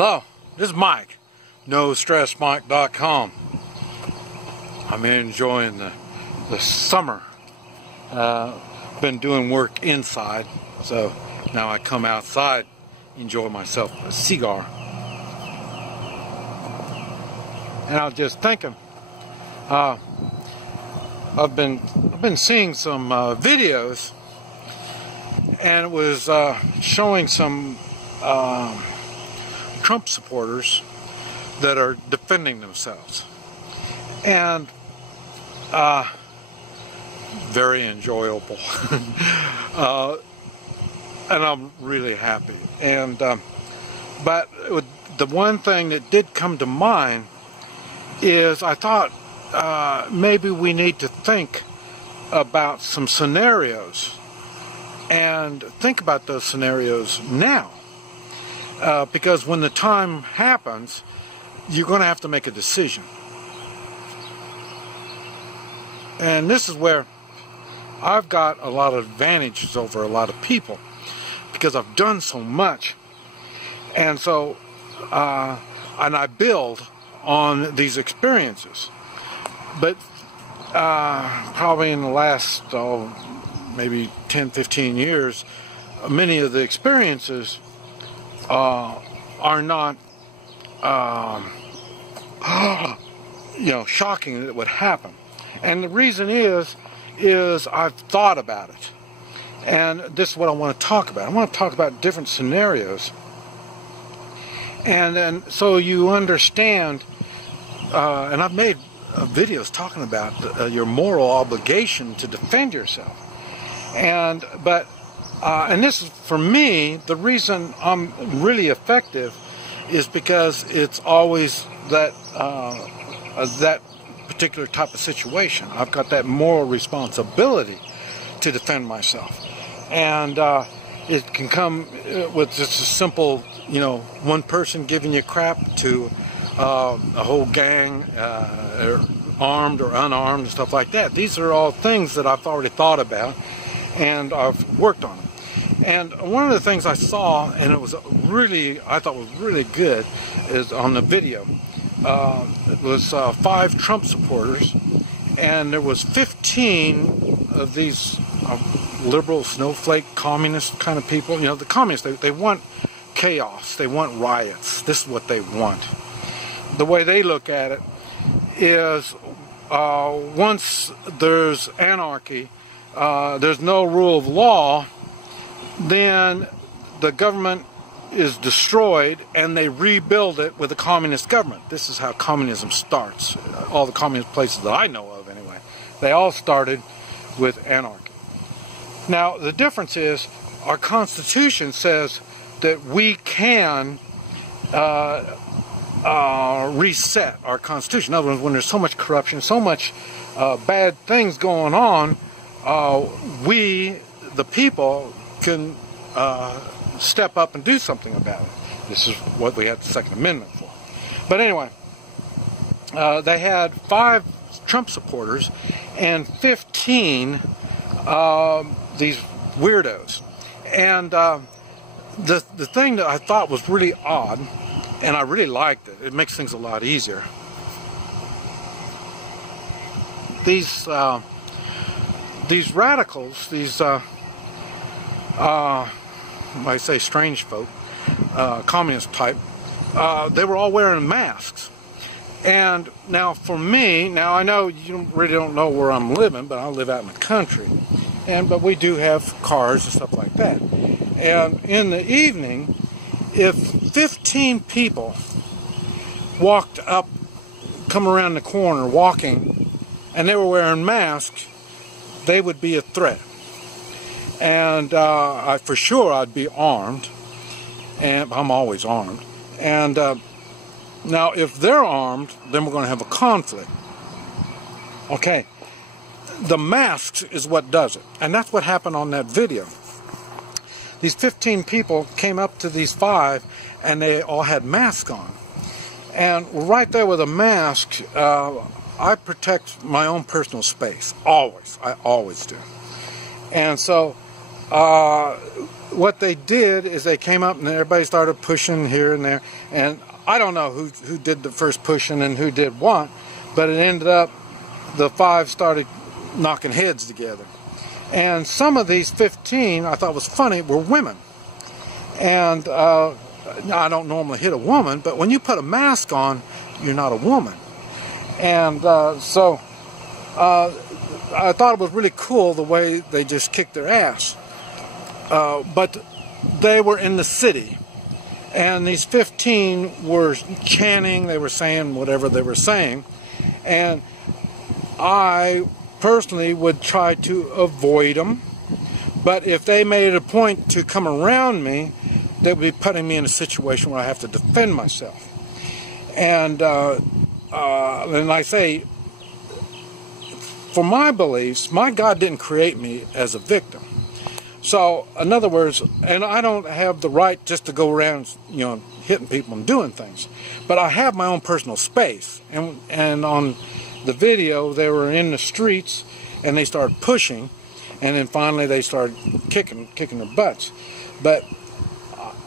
Hello, this is Mike, NoStressMike.com. I'm enjoying the summer. Been doing work inside, so now I come outside, enjoy myself a cigar. And I was just thinking, I've been seeing some videos, and it was showing some Trump supporters that are defending themselves, and very enjoyable. And I'm really happy. And but the one thing that did come to mind is I thought maybe we need to think about some scenarios and think about those scenarios now, because when the time happens, you're going to have to make a decision. And this is where I've got a lot of advantages over a lot of people, because I've done so much, and so and I build on these experiences. But probably in the last maybe 10-15 years, many of the experiences are not shocking that it would happen. And the reason is I've thought about it. And this is what I want to talk about. I want to talk about different scenarios. And then so you understand, and I've made videos talking about your moral obligation to defend yourself. And this is, for me, the reason I'm really effective is because it's always that that particular type of situation. I've got that moral responsibility to defend myself, and it can come with just a simple, one person giving you crap to a whole gang, armed or unarmed and stuff like that. These are all things that I've already thought about, and I've worked on them. And one of the things I saw, and I thought was really good, is on the video. It was 5 Trump supporters, and there was 15 of these liberal, snowflake, communist kind of people. The communists, they want chaos, they want riots. This is what they want. The way they look at it is, once there's anarchy, there's no rule of law, then the government is destroyed and they rebuild it with a communist government. This is how communism starts. All the communist places that I know of, anyway, they all started with anarchy. Now, the difference is our Constitution says that we can reset our Constitution. In other words, when there's so much corruption, so much bad things going on, we, the people, can step up and do something about it. This is what we have the Second Amendment for. But anyway, they had 5 Trump supporters and 15 these weirdos. And the thing that I thought was really odd, and I really liked it, it makes things a lot easier. These radicals, these I say strange folk, communist type, they were all wearing masks. And now for me, now I know you really don't know where I'm living, but I live out in the country, but we do have cars and stuff like that. And in the evening, if 15 people walked up, come around the corner walking, and they were wearing masks, they would be a threat. And for sure I'd be armed, and I'm always armed. And now if they're armed, then we're going to have a conflict. Okay, the masks is what does it, and that's what happened on that video. These 15 people came up to these 5, and they all had masks on. And right there with a mask, I protect my own personal space, always. I always do. And so what they did is they came up and everybody started pushing here and there, and I don't know who did the first pushing and who did what, but it ended up the 5 started knocking heads together. And some of these 15 I thought was funny were women. And I don't normally hit a woman, but when you put a mask on, you're not a woman. And so I thought it was really cool the way they just kicked their ass. But they were in the city, and these 15 were chanting, they were saying whatever they were saying, and I personally would try to avoid them, but if they made it a point to come around me, they would be putting me in a situation where I have to defend myself. And I say, for my beliefs, my God didn't create me as a victim. So, in other words, and I don't have the right just to go around, you know, hitting people and doing things, but I have my own personal space. And on the video, they were in the streets, and they started pushing, and then finally they started kicking their butts. But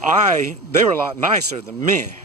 they were a lot nicer than me.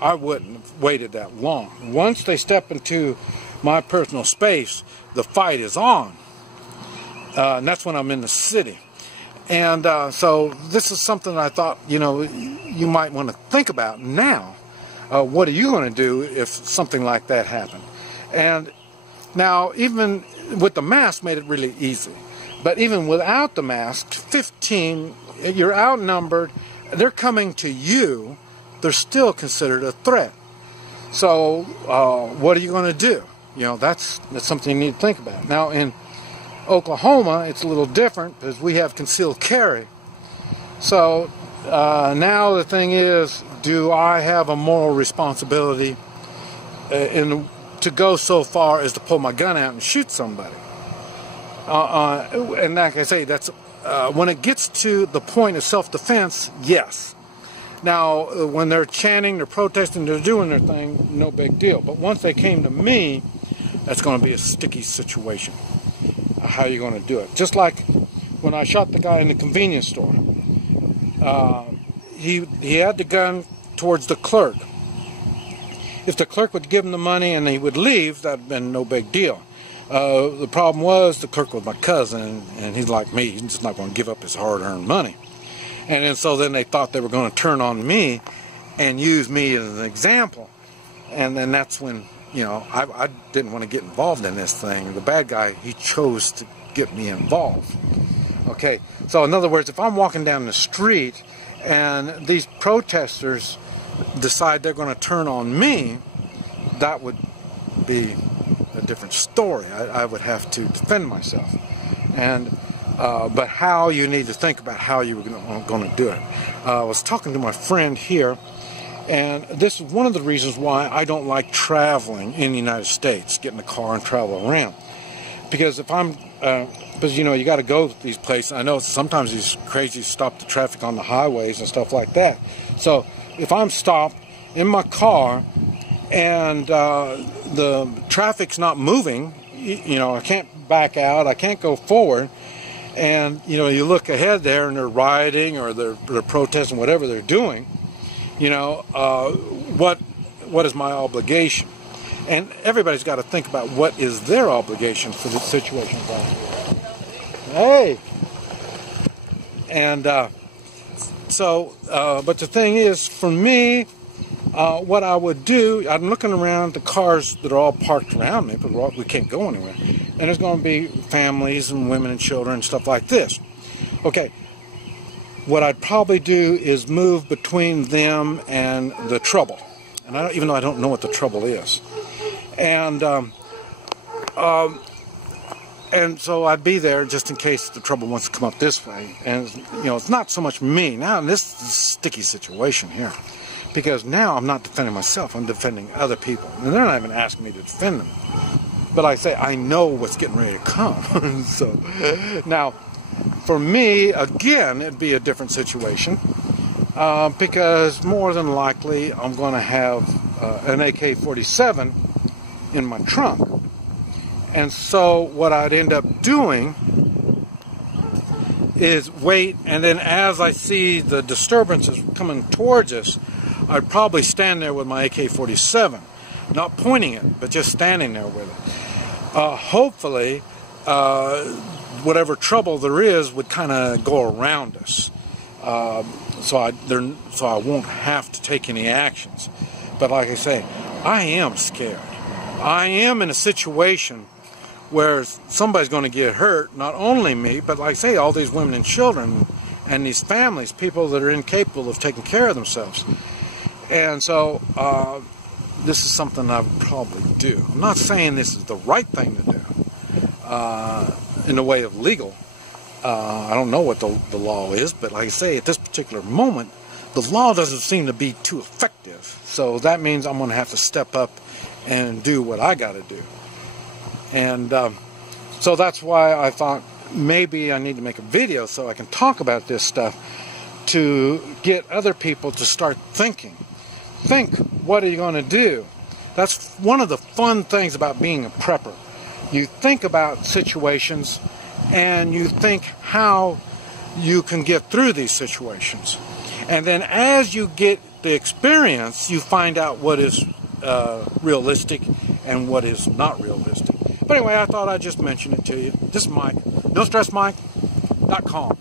I wouldn't have waited that long. Once they step into my personal space, the fight is on, and that's when I'm in the city. And so this is something I thought, you know, you might want to think about now. What are you going to do if something like that happened? And now, even with the mask, made it really easy. But even without the mask, 15, you're outnumbered. They're coming to you. They're still considered a threat. So what are you going to do? You know, that's something you need to think about. Now, in Oklahoma, it's a little different because we have concealed carry. So now the thing is, do I have a moral responsibility to go so far as to pull my gun out and shoot somebody? And like I say, that's when it gets to the point of self-defense, yes. Now, when they're chanting, they're protesting, they're doing their thing, no big deal. But once they came to me, that's going to be a sticky situation. How are you going to do it? Just like when I shot the guy in the convenience store. He had the gun towards the clerk. If the clerk would give him the money and he would leave, that would have been no big deal. The problem was the clerk was my cousin, and he's like me. He's just not going to give up his hard-earned money. And then so then they thought they were going to turn on me and use me as an example. And then that's when, you know, I didn't want to get involved in this thing. The bad guy, he chose to get me involved. Okay, so in other words, if I'm walking down the street and these protesters decide they're going to turn on me, that would be a different story. I would have to defend myself. And but how, you need to think about how you were going to do it. I was talking to my friend here, and this is one of the reasons why I don't like traveling in the United States, get in a car and travel around. Because if I'm, because you know, you got to go to these places. I know sometimes these crazies stop the traffic on the highways and stuff like that. So if I'm stopped in my car and the traffic's not moving, you know, I can't back out, I can't go forward, and you know, you look ahead there and they're rioting or they're protesting, whatever they're doing, you know, what is my obligation? And everybody's got to think about what is their obligation for the situation. Hey! And but the thing is, for me, what I would do, I'm looking around the cars that are all parked around me, but we can't go anywhere. And there's going to be families and women and children and stuff like this. Okay, what I'd probably do is move between them and the trouble. And even though I don't know what the trouble is. And so I'd be there just in case the trouble wants to come up this way. And, you know, it's not so much me. Now, in this sticky situation here. Because now I'm not defending myself, I'm defending other people. And they're not even asking me to defend them. But I say, I know what's getting ready to come. So, now, for me, again, it'd be a different situation. Because more than likely, I'm going to have an AK-47 in my trunk. And so what I'd end up doing is wait, and then as I see the disturbances coming towards us, I'd probably stand there with my AK-47, not pointing it, but just standing there with it. Hopefully, whatever trouble there is would kind of go around us, so I won't have to take any actions. But like I say, I am scared. I am in a situation where somebody's going to get hurt, not only me, but like I say, all these women and children and these families, people that are incapable of taking care of themselves. And so this is something I would probably do. I'm not saying this is the right thing to do in the way of legal. I don't know what the law is, but like I say, at this particular moment, the law doesn't seem to be too effective. So that means I'm going to have to step up and do what I got to do. And so that's why I thought maybe I need to make a video so I can talk about this stuff to get other people to start thinking. Think, what are you going to do? That's one of the fun things about being a prepper. You think about situations and you think how you can get through these situations. And then as you get the experience, you find out what is realistic and what is not realistic. But anyway, I thought I'd just mention it to you. This is Mike, NoStressMike.com.